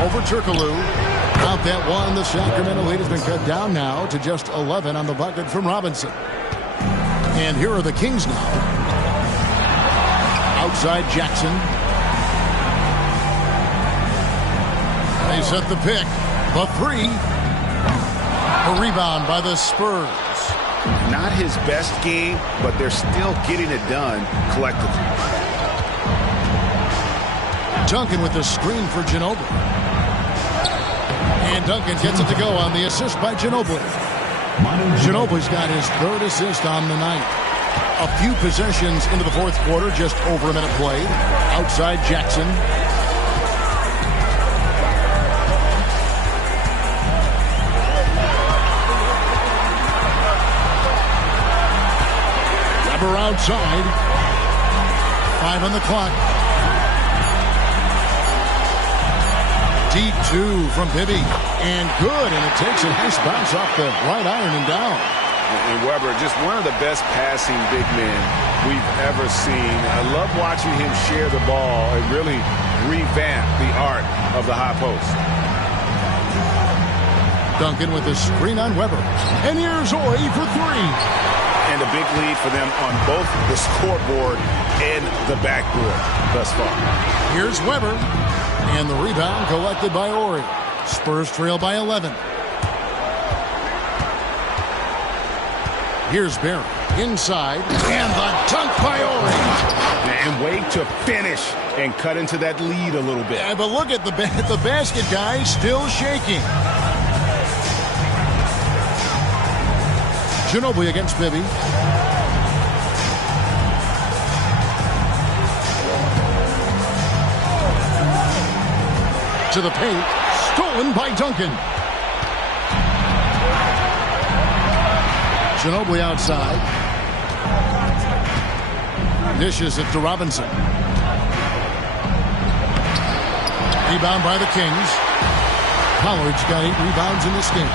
Over Turkoglu. Out that one. The Sacramento lead has been cut down now to just 11 on the bucket from Robinson. And here are the Kings now. Outside Jackson. They set the pick. The three. A rebound by the Spurs. Not his best game, but they're still getting it done collectively. Duncan with the screen for Ginobili. And Duncan gets it to go on the assist by Ginobili. Ginobili's got his 3rd assist on the night. A few possessions into the 4th quarter, just over a minute played. Outside Jackson. Weber outside. 5 on the clock. Deep 2 from Bibby. And good. And it takes a nice bounce off the right iron and down. And Weber, just one of the best passing big men we've ever seen. I love watching him share the ball and really revamp the art of the high post. Duncan with the screen on Weber. And here's Ori for 3. And a big lead for them on both the scoreboard and the backboard thus far. Here's Weber. And the rebound collected by Ori. Spurs trail by 11. Here's Barry. Inside. And the dunk by Ori. And wait to finish and cut into that lead a little bit. Yeah, but look at the basket, guys. Still shaking. Ginobili against Bibby. To the paint. Stolen by Duncan. Ginobili outside. Dishes it to Robinson. Rebound by the Kings. Pollard's got 8 rebounds in this game.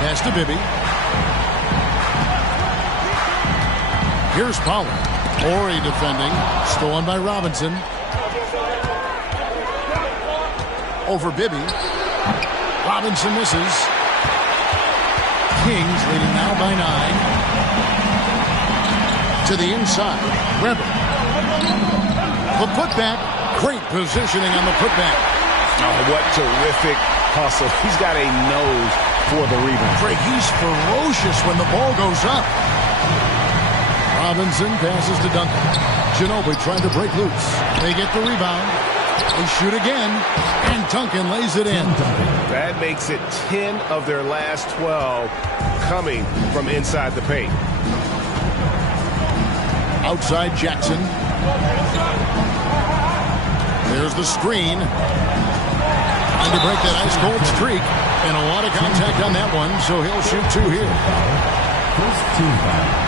Pass to Bibby. Here's Pollard. Ori defending. Stolen by Robinson. Over Bibby. Robinson misses. Kings leading now by 9. To the inside. Weber. The putback. Great positioning on the putback. Oh, what terrific hustle. He's got a nose for the rebound. Craig, he's ferocious when the ball goes up. Robinson passes to Duncan. Ginobili trying to break loose. They get the rebound. They shoot again. And Duncan lays it in. That makes it 10 of their last 12 coming from inside the paint. Outside Jackson. There's the screen. Trying to break that ice-cold streak. And a lot of contact on that one, so he'll shoot 2 here. First team foul.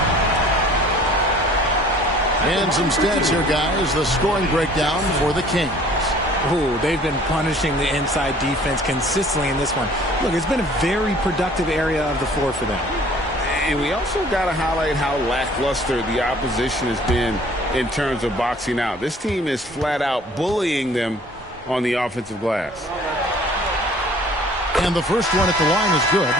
And some stats here, guys. The scoring breakdown for the Kings. Ooh, they've been punishing the inside defense consistently in this one. Look, it's been a very productive area of the floor for them. And we also got to highlight how lackluster the opposition has been in terms of boxing out. This team is flat out bullying them on the offensive glass. And the first one at the line is good.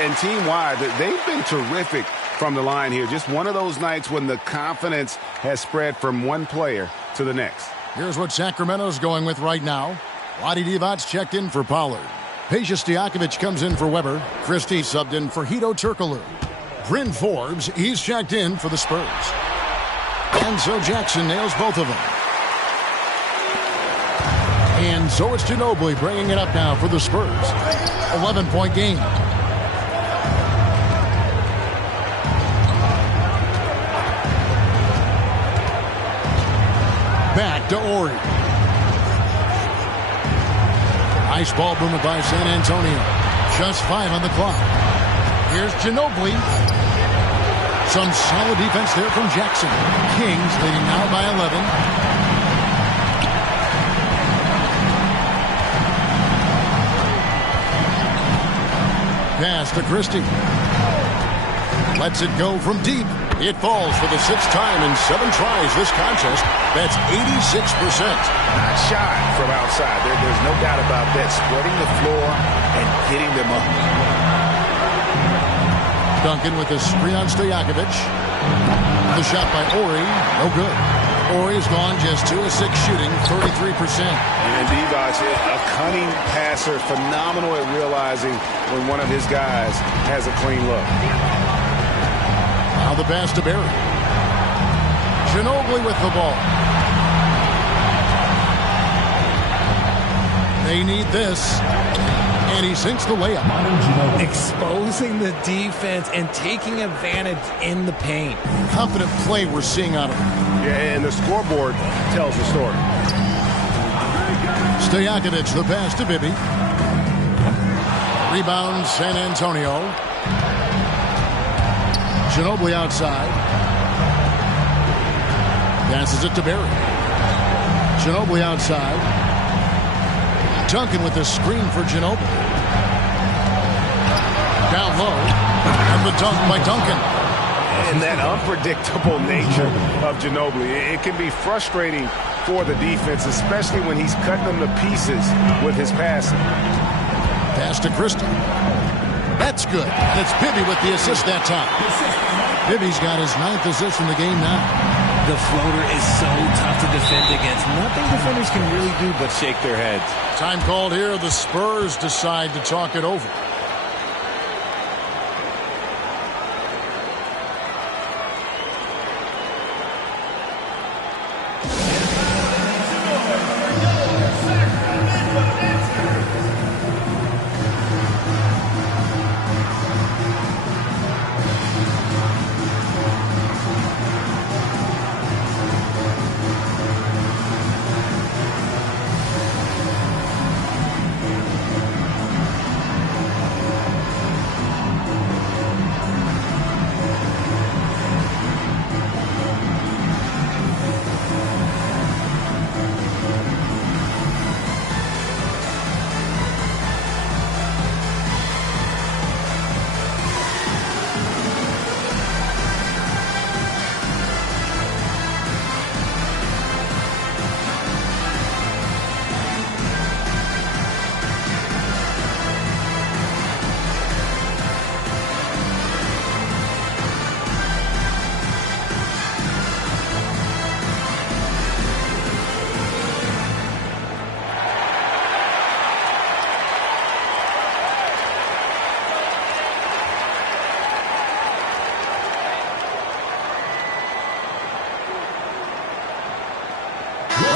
And team-wide, they've been terrific from the line here. Just one of those nights when the confidence has spread from one player to the next. Here's what Sacramento's going with right now. Vlade Divac checked in for Pollard. Peja Stojakovic comes in for Weber. Christie subbed in for Hedo Turkoglu. Bryn Forbes, he's checked in for the Spurs. And so Jackson nails both of them. And so it's Ginobili bringing it up now for the Spurs. 11-point game. Back to Ori. Nice ball movement by San Antonio. Just 5 on the clock. Here's Ginobili. Some solid defense there from Jackson. Kings leading now by 11. Pass to Christie. Lets it go from deep. It falls for the 6th time in 7 tries this contest. That's 86%. Not shy from outside. There's no doubt about that. Spreading the floor and getting them up. Duncan with the screen on Stojakovic. The shot by Ori. No good. Ori's gone just 2 of 6 shooting, 33%. And Divac, a cunning passer, phenomenal at realizing when one of his guys has a clean look. Now the pass to Barry. Ginobili with the ball. They need this. And he sinks the layup. Exposing the defense and taking advantage in the paint. Confident play we're seeing out of him. Yeah, and the scoreboard tells the story. Stojakovic, the pass to Bibby. Rebound, San Antonio. Ginobili outside. Passes it to Barry. Ginobili outside. Duncan with the screen for Ginobili. Down low. And the dunk by Duncan. And that unpredictable nature of Ginobili, it can be frustrating for the defense, especially when he's cutting them to pieces with his passing. Pass to Christie. That's good. And it's Bibby with the assist that time. Bibby's got his 9th assist in the game now. The floater is so tough to defend against. Nothing defenders can really do but shake their heads. Time called here. The Spurs decide to talk it over.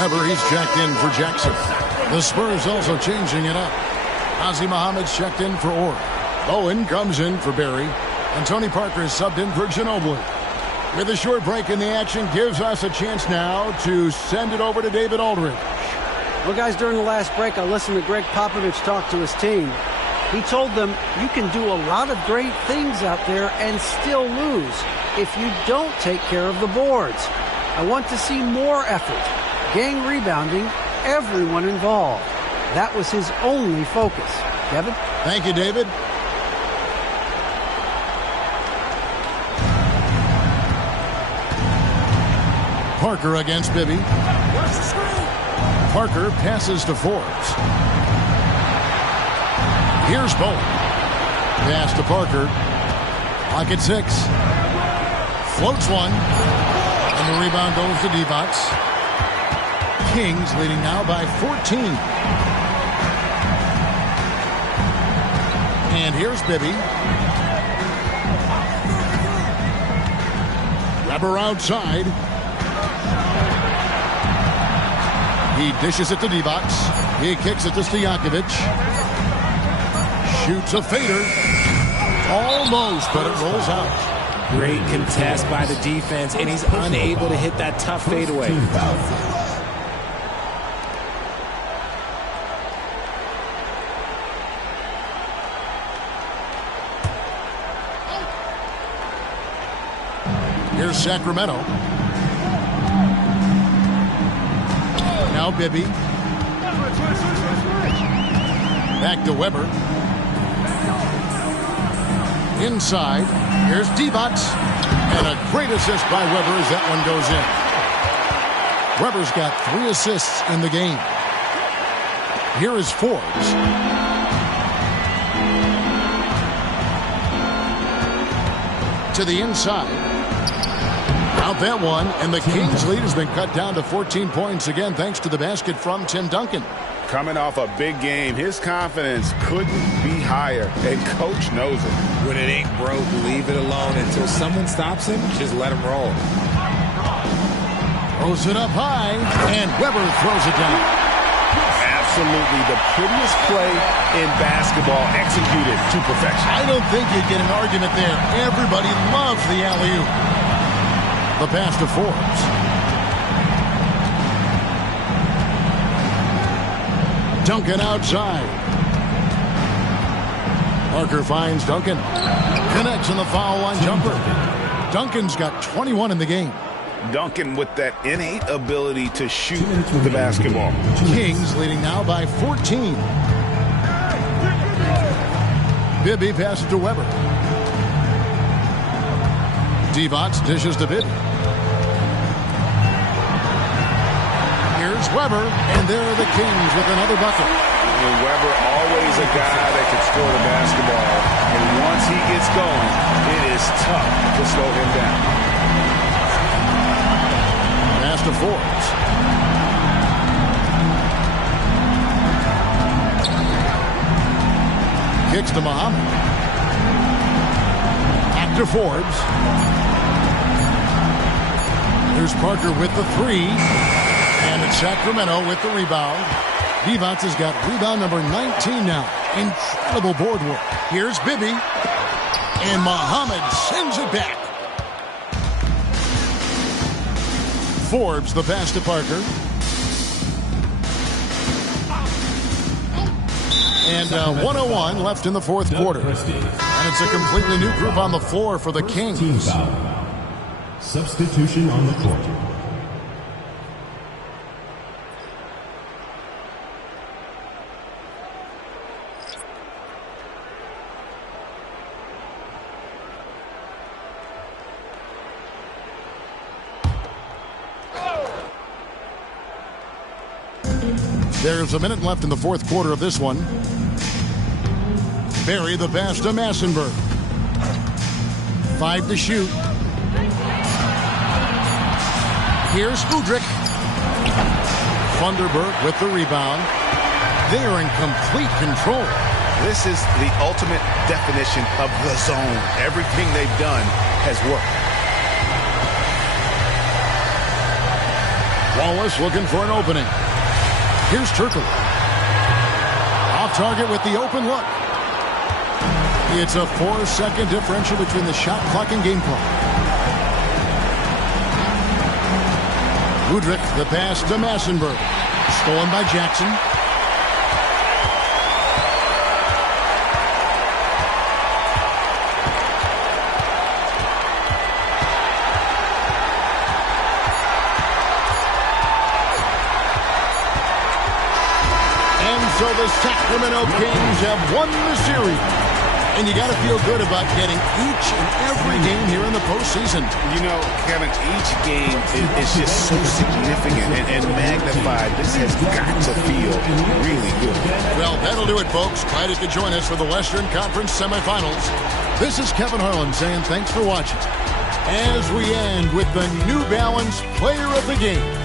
Weber, he's checked in for Jackson. The Spurs also changing it up. Ozzie Muhammad's checked in for Orr. Bowen comes in for Barry. And Tony Parker is subbed in for Ginobili. With a short break in the action, gives us a chance now to send it over to David Aldridge. Well, guys, during the last break, I listened to Greg Popovich talk to his team. He told them you can do a lot of great things out there and still lose if you don't take care of the boards. I want to see more effort. Gang rebounding, everyone involved. That was his only focus. Kevin? Thank you, David. Parker against Bibby. Parker passes to Forbes. Here's Bowen. Pass to Parker. Clock at 6. Floats one. And the rebound goes to Divac. Kings leading now by 14. And here's Bibby. Weber outside. He dishes it to Divac. He kicks it to Stojakovic. Shoots a fader. Almost, but it rolls out. Great contest by the defense, and he's unable to hit that tough fadeaway. Here's Sacramento. Now Bibby. Back to Weber. Inside. Here's Divac. And a great assist by Weber as that one goes in. Weber's got 3 assists in the game. Here is Forbes. To the inside. Out that one, and the Kings' lead has been cut down to 14 points again thanks to the basket from Tim Duncan. Coming off a big game, his confidence couldn't be higher, and Coach knows it. When it ain't broke, leave it alone. Until someone stops him, just let him roll. Throws it up high, and Weber throws it down. Absolutely the prettiest play in basketball executed to perfection. I don't think you'd get an argument there. Everybody loves the alley-oop. The pass to Forbes. Duncan outside. Parker finds Duncan. Connects on the foul line jumper. Duncan's got 21 in the game. Duncan with that innate ability to shoot the basketball. Kings leading now by 14. Bibby passes to Weber. Divac dishes to Bibby. Here's Weber, and there are the Kings with another bucket. And Weber, always a guy that can score the basketball, and once he gets going, it is tough to slow him down. Pass to Forbes. Kicks to Muhammad. Back to Forbes. Here's Parker with the 3. And it's Sacramento with the rebound. Divac has got rebound number 19 now. Incredible board work. Here's Bibby. And Muhammad sends it back. Forbes the pass to Parker. And 1:01 left in the fourth quarter. And it's a completely new group on the floor for the Kings. Substitution on the court. There's a minute left in the fourth quarter of this one. Barry the pass to Massenberg. 5 to shoot. Here's Udrich. Funderburg with the rebound. They are in complete control. This is the ultimate definition of the zone. Everything they've done has worked. Wallace looking for an opening. Here's Turkle. Off target with the open look. It's a 4-second differential between the shot clock and game clock. Udrich, the pass to Massenberg. Stolen by Jackson. So the Sacramento Kings have won the series. And you got to feel good about getting each and every game here in the postseason. You know, Kevin, each game is just so significant and magnified. This has got to feel really good. Well, that'll do it, folks. Glad you could join us for the Western Conference semifinals. This is Kevin Harlan saying thanks for watching. As we end with the New Balance Player of the Game.